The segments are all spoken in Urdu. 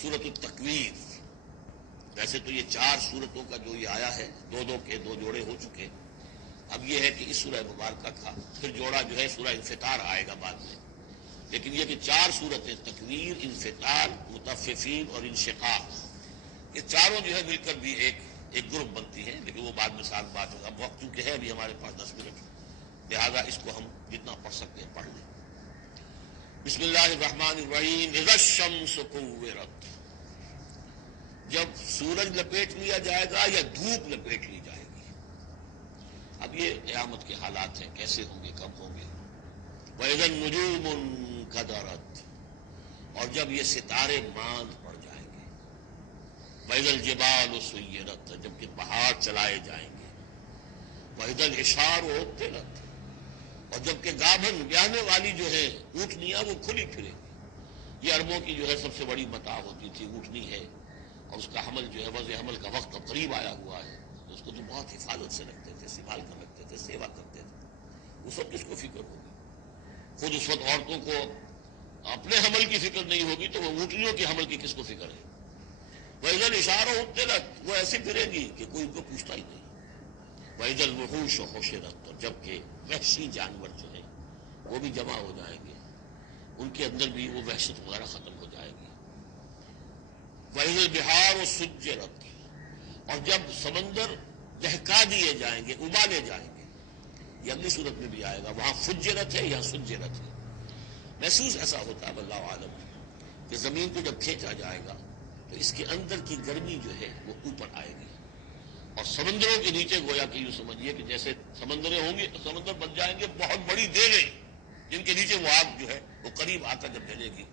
سورۃ التکویر. ویسے تو یہ 4 سورتوں کا جو یہ آیا ہے، دو کے 2 جوڑے ہو چکے. اب یہ ہے کہ اس سورہ مبارکہ کا پھر جوڑا جو ہے سورہ انفطار آئے گا بعد میں. لیکن یہ کہ 4 سورتیں تکویر، انفطار، مطففین اور انشقاق، یہ چاروں جو ہے مل کر بھی ایک گروپ بنتی ہیں. لیکن وہ بعد میں ساتھ بات ہوگا. اب وقت چونکہ ہے ابھی ہمارے پاس 10 منٹ، لہذا اس کو ہم جتنا پڑھ سکتے ہیں پڑھ لیں. بسم اللہ الرحمن الرحیم. اذا الشمس کورت، جب سورج لپیٹ لیا جائے گا یا دھوپ لپیٹ لی جائے گی. اب یہ قیامت کے حالات ہیں، کیسے ہوں گے، کب ہوں گے. وَإِذَا النُّجُومُ انكَدَرَتْ، اور جب یہ ستارے ماند پڑ جائیں گے. وَإِذَا الْجِبَالُ سُيِّرَتْ، جب کہ پہاڑ چلائے جائیں گے. وَإِذَا الْعِشَارُ عُطِّلَتْ، اور جب کہ گابھن بیاہنے والی جو ہے اونٹنیاں وہ کھلی پھرے گی. یہ عربوں کی جو ہے سب سے بڑی متاع ہوتی تھی، اونٹنی ہے، اور اس کا حمل جو ہے وضع حمل کا وقت اب قریب آیا ہوا ہے، تو اس کو تو بہت حفاظت سے رکھتے تھے، سنبھال کر رکھتے تھے، سیوا کرتے تھے. وہ سب کس کو فکر ہوگی؟ خود اس وقت عورتوں کو اپنے حمل کی فکر نہیں ہوگی تو وہ اونٹنیوں کے حمل کی کس کو فکر ہے؟ وَإِذَا الْعِشَارُ عُطِّلَتْ، وہ ایسی پھرے گی کہ کوئی ان کو پوچھتا ہی نہیں. وَإِذَا الْوُحُوشُ حُشِرَتْ، اور جب کہ وحشی جانور جو ہیں وہ بھی جمع ہو جائیں گے، ان کے اندر بھی وہ وحشت وغیرہ ختم ہو جائے گی. وَإِذَا الْبِحَارُ سُجِّرَتْ، اور جب سمندر دہکا دیے جائیں گے، ابالے جائیں گے. یہ اگلی صورت میں بھی آئے گا، وہاں فجرت ہے یا سجرت ہے. محسوس ایسا ہوتا ہے واللہ عالم کہ زمین کو جب کھینچا جائے گا تو اس کے اندر کی گرمی جو ہے وہ اوپر آئے گی، اور سمندروں کے نیچے گویا کہ یوں سمجھیے کہ جیسے سمندریں ہوں گی تو سمندر بن جائیں گے بہت بڑی دیگیں، جن کے نیچے وہ آگ جو ہے وہ قریب آ کر جب جلے گی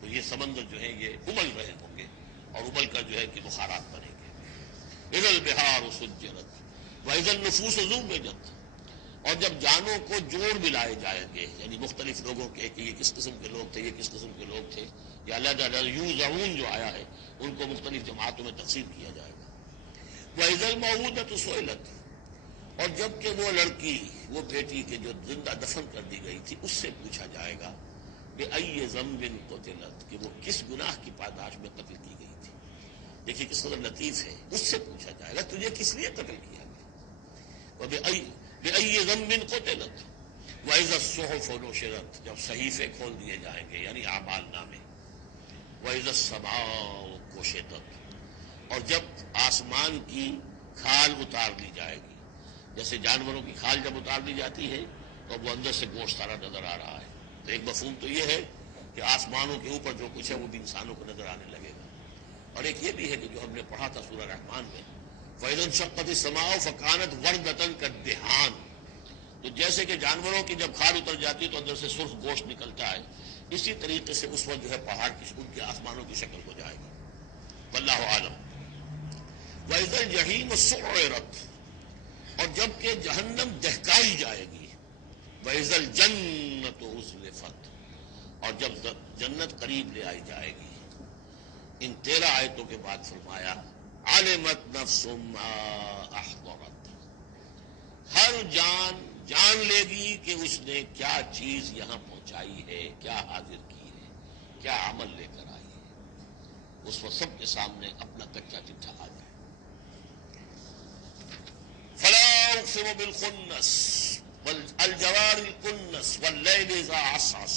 تو یہ سمندر جو ہے یہ ابل رہے ہوں گے، اور ابل کر جو ہے کہ بخارات بنیں گے. اذا البحار سجرت واذا النفوس زوجت، اور جب جانوں کو جوڑ ملائے جائیں گے، یعنی مختلف لوگوں کے کہ یہ کس قسم کے لوگ تھے، یہ کس قسم کے لوگ تھے، یا علیحدہ یوزعون جو آیا ہے ان کو مختلف جماعتوں میں تقسیم کیا جائے گا. وَإِذَا الْمَوْءُودَةُ سُئِلَتْ، اور جب کہ وہ لڑکی، وہ بیٹی کے جو زندہ دفن کر دی گئی تھی، اس سے پوچھا جائے گا بِأَيِّ ذَنبٍ قُتِلَتْ، کہ وہ کس گناہ کی پاداش میں قتل کی گئی تھی. دیکھیے کس قدر لطیف ہے. اس سے پوچھا جائے گا تجھے کس لیے قتل کیا گیا. بِأَيِّ ذَنبٍ قُتِلَتْ وَإِذَا الصُّحُفُ نُشِرَتْ، جب صحیفے کھول دیے جائیں گے یعنی اعمال نامے. وَإِذَا السَّمَاءُ كُشِطَتْ، اور جب آسمان کی کھال اتار لی جائے گی. جیسے جانوروں کی کھال جب اتار دی جاتی ہے تو وہ اندر سے گوشت سارا نظر آ رہا ہے. تو ایک مفہوم تو یہ ہے کہ آسمانوں کے اوپر جو کچھ ہے وہ بھی انسانوں کو نظر آنے لگے گا. اور ایک یہ بھی ہے کہ جو ہم نے پڑھا تھا سورہ رحمان میں، فَإِذَا انشَقَّتِ السَّمَاءُ فَكَانَتْ وَرْدَةً كَالدِّهَانِ، تو جیسے کہ جانوروں کی جب کھال اتر جاتی ہے تو اندر سے سرخ گوشت نکلتا ہے، اسی طریقے سے اس وقت جو ہے پہاڑ کی ان کے آسمانوں کی شکل ہو جائے گی. واللہ عالم. وَإِذَا الْجَحِيمُ سُعِّرَتْ، اور جب کہ جہنم دہکائی جائے گی. وَإِذَا الْجَنَّةُ أُزْلِفَتْ، اور جب جنت قریب لے آئی جائے گی. ان 13 آیتوں کے بعد فرمایا عَلِمَتْ نَفْسٌ مَّا أَحْضَرَتْ، ہر جان جان لے گی کہ اس نے کیا چیز یہاں پہنچائی ہے، کیا حاضر کی ہے، کیا عمل لے کر آئی ہے. اس وقت سب کے سامنے اپنا کچا چٹھا آ جائے. فَلَا أُقْسِمُ بِالْخُنَّسِ وَالْجَوَارِ الْكُنَّسِ وَاللَّيْلِ إِذَا عَسْعَسَ،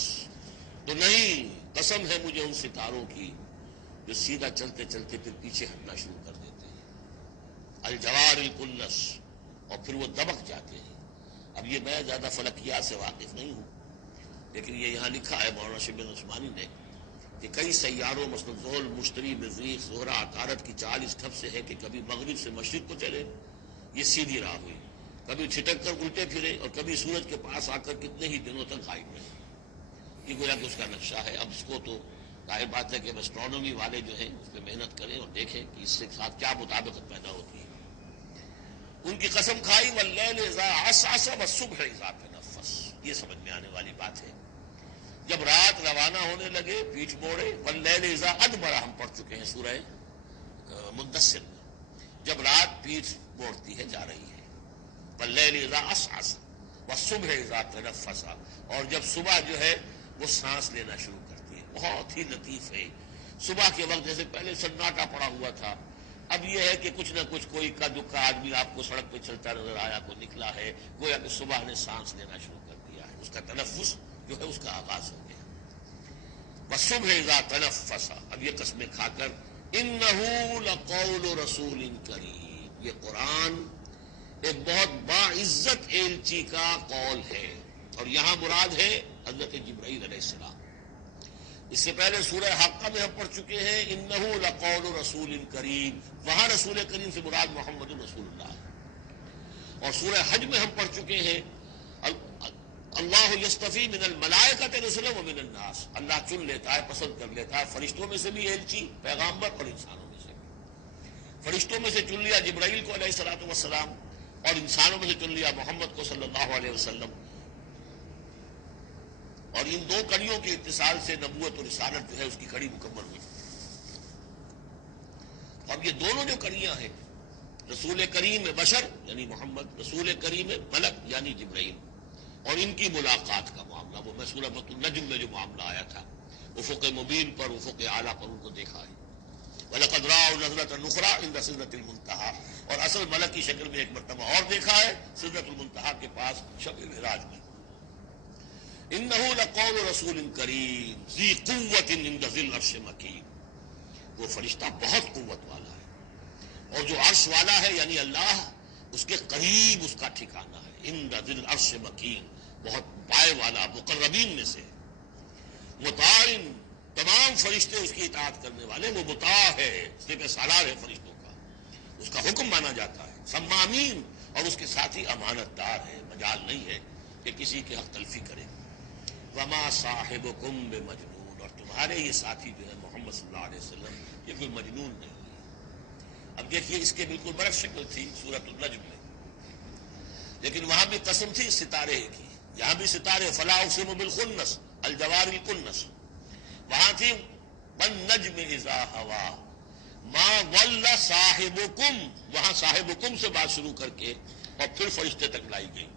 تو نہیں، قسم ہے مجھے ان ستاروں کی جو سیدھا چلتے چلتے پھر پیچھے ہٹنا شروع کر دیتے ہیں. الجوار الکنس، اور پھر وہ دبک جاتے ہیں. اب یہ میں زیادہ فلکیات سے واقف نہیں ہوں، لیکن یہ یہاں لکھا ہے مولانا شبلی عثمانی نے کہ کئی سیاروں مثلا زحل، مشتری، مریخ، زہرہ، عطارد کی چال اس ڈھب سے ہے کہ کبھی مغرب سے مشرق کو چلے، یہ سیدھی راہ ہوئی، کبھی چھٹک کر الٹے پھرے، اور کبھی سورج کے پاس آ کر کتنے ہی دنوں تک غائب رہے. یہ گویا کہ اس کا نقشہ ہے. اب اس کو تو ظاہر بات ہے کہ ایسٹرونومی والے جو ہیں اس پہ محنت کریں اور دیکھیں کہ اس سے ساتھ کیا مطابقت پیدا ہوتی ہے. ان کی قسم کھائی واللیل اذا عسعس والصبح اذا تنفس، یہ سمجھ میں آنے والی بات ہے. جب رات روانہ ہونے لگے، پیٹھ موڑے. واللیل اذا ادبر ہم پڑھ چکے ہیں سورہ مدثر میں، جب رات پیٹھ موڑتی ہے جا رہی ہے. واللیل اذا عسعس والصبح اذا تنفس، اور جب صبح جو ہے وہ سانس لینا شروع کرتی ہے. بہت ہی لطیف ہے. صبح کے وقت جیسے پہلے سناٹا پڑا ہوا تھا، اب یہ ہے کہ کچھ نہ کچھ کوئی کا دکھا آدمی آپ کو سڑک پہ چلتا نظر آیا، کوئی نکلا ہے، گویا کہ صبح نے سانس لینا شروع کر دیا ہے، اس کا تنفس جو ہے اس کا آغاز ہو گیا۔ وَالصُّبْحِ إِذَا تَنَفَّسَ، اب یہ قسمیں کھا کر، إِنَّهُ لَقَوْلُ رَسُولٍ كَرِيمٍ، یہ قرآن ایک بہت باعزت ایلچی کا قول ہے، اور یہاں مراد ہے حضرت جبرائیل علیہ السلام۔ اس سے پہلے سورہ حاقہ میں ہم پڑھ چکے ہیں انہ لقول رسول کریم، وہاں رسول کریم سے مراد محمد رسول اللہ ہے۔ اور سورہ حج میں ہم پڑھ چکے ہیں اللہ یصطفی من الملائکۃ رسلا ومن الناس، اللہ چن لیتا ہے، پسند کر لیتا ہے فرشتوں میں سے بھی ایلچی پیغامبر اور انسانوں میں سے بھی۔ فرشتوں میں سے چن لیا جبرائیل کو علیہ الصلوۃ والسلام، اور انسانوں میں سے چن لیا محمد کو صلی اللہ علیہ وسلم، اور ان دو کڑیوں کے اتصال سے نبوت اور رسالت جو ہے اس کی کڑی مکمل ہوئی۔ اب یہ دونوں جو کڑیاں ہیں، رسول کریم بشر یعنی محمد، رسول کریم ملک یعنی جبرائیل، اور ان کی ملاقات کا معاملہ، وہ میں سورۃ النجم میں جو معاملہ آیا تھا، افق مبین پر، افق اعلیٰ پر ان کو دیکھا ہے۔ وَلَقَدْ رَأَوْا نَظْرَةً أُخْرَىٰ عِندَ سِدْرَةِ الْمُنتَهَىٰ، اور اصل ملک کی شکل میں ایک مرتبہ اور دیکھا ہے سدرۃ المنتہا کے پاس شب معراج میں۔ إِنَّهُ لَقَوْلُ رَسُولٍ كَرِيمٍ ذِي قُوَّةٍ عِندَ ذِي الْعَرْشِ مَكِينٍ، وہ فرشتہ بہت قوت والا ہے، اور جو عرش والا ہے یعنی اللہ، اس کے قریب اس کا ٹھکانہ ہے۔ عِندَ ذِي الْعَرْشِ مَكِينٍ، بہت پائے والا، مقربین میں سے۔ مطاع، تمام فرشتے اس کی اطاعت کرنے والے، وہ مطاع ہے، سپہ سالار ہے فرشتوں کا، اس کا حکم مانا جاتا ہے۔ سمامین، اور اس کے ساتھ ہی امانت دار ہے، مجال نہیں ہے کہ کسی کے حق تلفی کرے۔ وما صاحبکم بمجنون، اور تمہارے یہ ساتھی جو ہے محمد صلی اللہ علیہ وسلم، یہ کوئی مجنون نہیں ہے۔ اب دیکھیے اس کے بالکل برعکس شکل تھی سورۃ النجم میں، لیکن وہاں بھی قسم تھی ستارے کی، یہاں بھی ستارے، فلا اقسم بالخنس الجوار الکنس، وہاں تھی والنجم اذا ہوا ما ضل صاحبکم، وہاں صاحبکم سے بات شروع کر کے اور پھر فرشتے تک لائی گئی،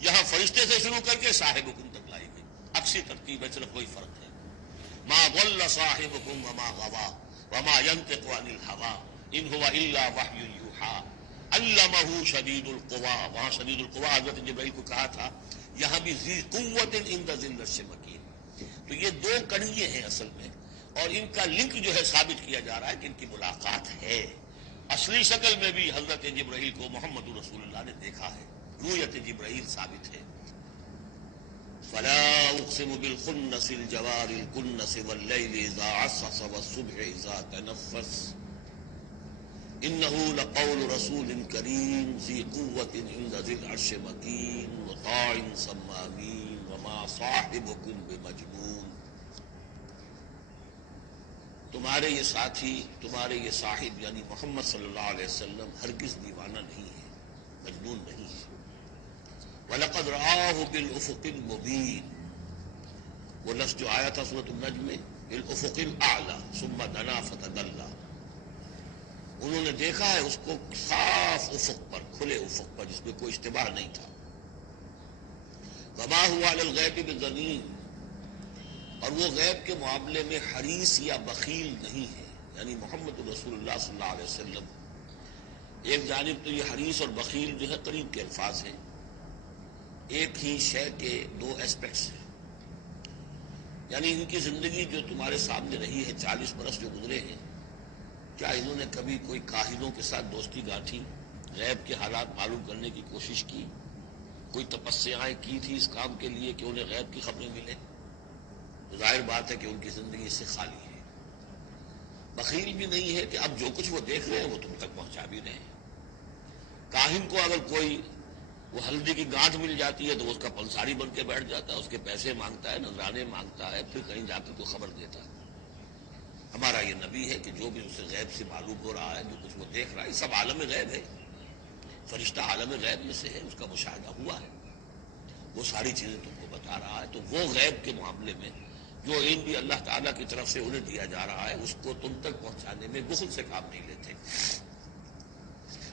یہاں فرشتے سے شروع کر کے صاحبکم تک لائی گئی، عکسی ترتیب ہے، صرف کوئی فرق ہے۔ ما ضل صاحبکم وما غوا وما ينطق عن الهوى ان هو الا وحی یوحی علمہ شدید القویٰ، وہاں شدید القویٰ حضرت جبرائیل کو کہا تھا، یہاں بھی ذی قوت عند ذی العرش مکین۔ تو یہ دو کڑیے ہیں اصل میں، اور ان کا لنک جو ہے ثابت کیا جا رہا ہے کہ ان کی ملاقات ہے۔ اصلی شکل میں بھی حضرت جبرائیل کو محمد رسول اللہ نے دیکھا ہے، رؤیت جبرائیل ثابت ہے۔ فلا اقسم بالخنس الجوار الکنس واللیل اذا عسعس والصبح اذا تنفس انه لقول رسول کریم ذی قوت عند ذی العرش مکین مطاع ثم امین وما صاحبکم بمجنون۔ تمہارے یہ ساتھی، تمہارے یہ صاحب یعنی محمد صلی اللہ علیہ وسلم ہرگز دیوانہ نہیں ہے، مجنون نہیں ہے۔ وَلَقَدْ رَآهُ بِالْأُفُقِ الْمُبِينِ، وہ لفظ جو آیا تھا سورۃ النجم میں، بِالْأُفُقِ الْأَعْلَى ثُمَّ دَنَا فَتَدَلَّى، انہوں نے دیکھا ہے اس کو صاف افق پر، کھلے افق پر، جس میں کوئی اشتباہ نہیں تھا۔ وَمَا هُوَ عَلَى الْغَيْبِ بِضَنِينٍ، اور وہ غیب کے معاملے میں حریص یا بخیل نہیں ہے، یعنی محمد رسول اللہ صلی اللہ علیہ وسلم، ایک جانب تو یہ حریص اور بخیل جو ہے قریب کے الفاظ ہیں، ایک ہی شے کے دو ایسپیکٹس ہیں، یعنی ان کی زندگی جو تمہارے سامنے رہی ہے، 40 برس جو گزرے ہیں، کیا انہوں نے کبھی کوئی کاہنوں کے ساتھ دوستی گانٹھی، غیب کے حالات معلوم کرنے کی کوشش کی، کوئی تپسیائیں کی تھی اس کام کے لیے کہ انہیں غیب کی خبریں ملیں؟ ظاہر بات ہے کہ ان کی زندگی اس سے خالی ہے۔ بخیل بھی نہیں ہے کہ اب جو کچھ وہ دیکھ رہے ہیں وہ تم تک پہنچا بھی رہے ہیں۔ کاہن کو اگر کوئی وہ ہلدی کی گانٹھ مل جاتی ہے تو اس کا پنساری بن کے بیٹھ جاتا ہے، اس کے پیسے مانگتا ہے، نذرانے مانگتا ہے، پھر کہیں جا کر کوئی خبر دیتا ہے۔ ہمارا یہ نبی ہے کہ جو بھی اسے غیب سے معلوم ہو رہا ہے، جو کچھ وہ دیکھ رہا ہے، سب عالم غیب ہے، فرشتہ عالم غیب میں سے ہے، اس کا مشاہدہ ہوا ہے، وہ ساری چیزیں تم کو بتا رہا ہے۔ تو وہ غیب کے معاملے میں جو علم بھی اللہ تعالیٰ کی طرف سے انہیں دیا جا رہا ہے، اس کو تم تک پہنچانے میں بخل سے کام نہیں لیتے۔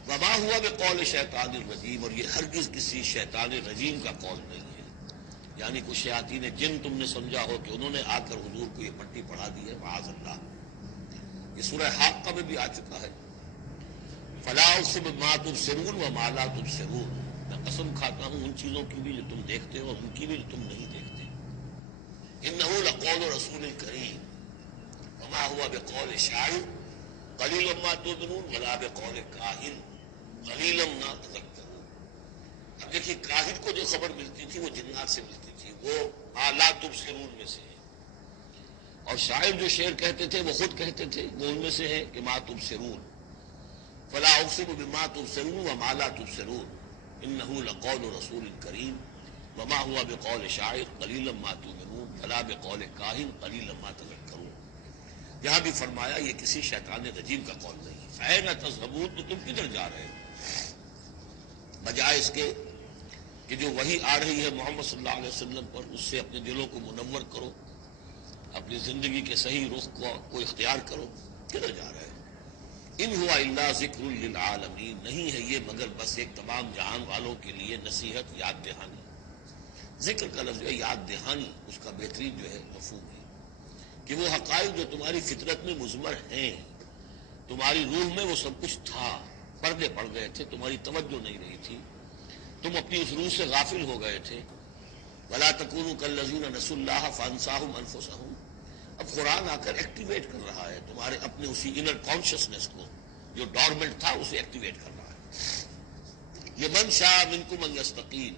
وما ہوا بقول شیطان الرجیم، اور یہ ہرگز کسی شیطان رجیم کا قول نہیں ہے، یعنی کچھ شیاطین جن تم نے سمجھا ہو کہ انہوں نے آ کر حضور کو یہ پٹی پڑھا دی ہے، معاذ اللہ، یہ سورہ حاقہ میں بھی آ چکا ہے. فلا اقسم بما تبصرون وما لا تبصرون، میں قسم کھاتا ہوں ان چیزوں کی بھی جو تم دیکھتے ہو اور ان کی بھی جو تم نہیں دیکھتے. انہ لقول رسول کریم وما هو بقول شاعر قلیلا ما تؤمنون ولا بقول کاہن قلیلا ما تذکرون. اب دیکھیے کاہن کو جو خبر ملتی تھی وہ جنات سے ملتی تھی، وہ ما لا تبصرون میں سے ہے، اور شاعر جو شعر کہتے تھے وہ خود کہتے تھے وہ ان میں سے ہے کہ ما تبصرون. فلا اقسم بما تبصرون وما لا تبصرون انه لقول رسول کریم وما هو بقول شاعر قلیلا ما تؤمنون ولا بقول کاہن قلیلا ما تذکرون. یہاں بھی فرمایا یہ کسی شیطان رجیم کا قول نہیں. فأین تذهبون، تو تم کدھر جا رہے ہو؟ بجائے اس کے کہ جو وحی آ رہی ہے محمد صلی اللہ علیہ وسلم پر اس سے اپنے دلوں کو منور کرو، اپنی زندگی کے صحیح رخ کو اختیار کرو. کدھر جا رہے ہیں؟ ان ہوا الا ذکر للعالمین، نہیں ہے یہ مگر بس ایک تمام جہان والوں کے لیے نصیحت، یاد دہانی. ذکر کا لفظ ہے، یاد دہانی اس کا بہترین جو ہے مفہوم ہے کہ وہ حقائق جو تمہاری فطرت میں مضمر ہیں، تمہاری روح میں وہ سب کچھ تھا، پردے پڑ گئے تھے، تمہاری توجہ نہیں رہی تھی، تم اپنی اس روح سے غافل ہو گئے تھے. ولا تکونوا کالذین نسوا اللہ فانساہم انفسہم. اب قرآن آ کر ایکٹیویٹ کر رہا ہے تمہارے اپنے اسی انر کانشسنس کو جو ڈورمنٹ تھا، اسے ایکٹیویٹ کر رہا ہے. یہ من شاء منکم ان یستقیم،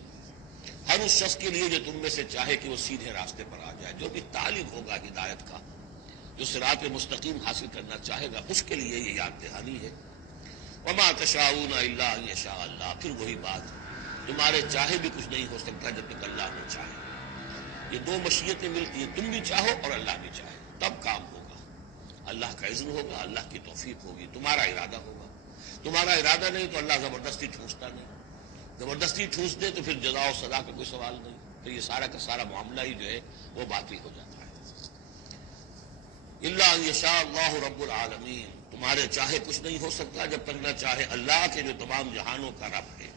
ہر اس شخص کے لیے جو تم میں سے چاہے کہ وہ سیدھے راستے پر آ جائے، جو بھی طالب ہوگا ہدایت کا، جو صراط مستقیم حاصل کرنا چاہے گا، اس کے لیے یہ یاد دہانی ہے. وما تشاءون الا ان یشاء اللہ، پھر وہی بات، تمہارے چاہے بھی کچھ نہیں ہو سکتا جب تک اللہ نہ چاہے. یہ دو مشیتیں ملتی ہیں، تم بھی چاہو اور اللہ بھی چاہے، تب کام ہوگا. اللہ کا اذن ہوگا، اللہ کی توفیق ہوگی، تمہارا ارادہ ہوگا. تمہارا ارادہ نہیں تو اللہ زبردستی ٹھونستا نہیں. زبردستی ٹھونس دے تو پھر جزا و سزا کا کوئی سوال نہیں، تو یہ سارا کا سارا معاملہ ہی جو ہے وہ باطل ہو جاتا ہے. الا ان یشاء اللہ رب العالمین، تمہارے چاہے کچھ نہیں ہو سکتا جب تک نہ چاہے اللہ کے جو تمام جہانوں کا رب ہے.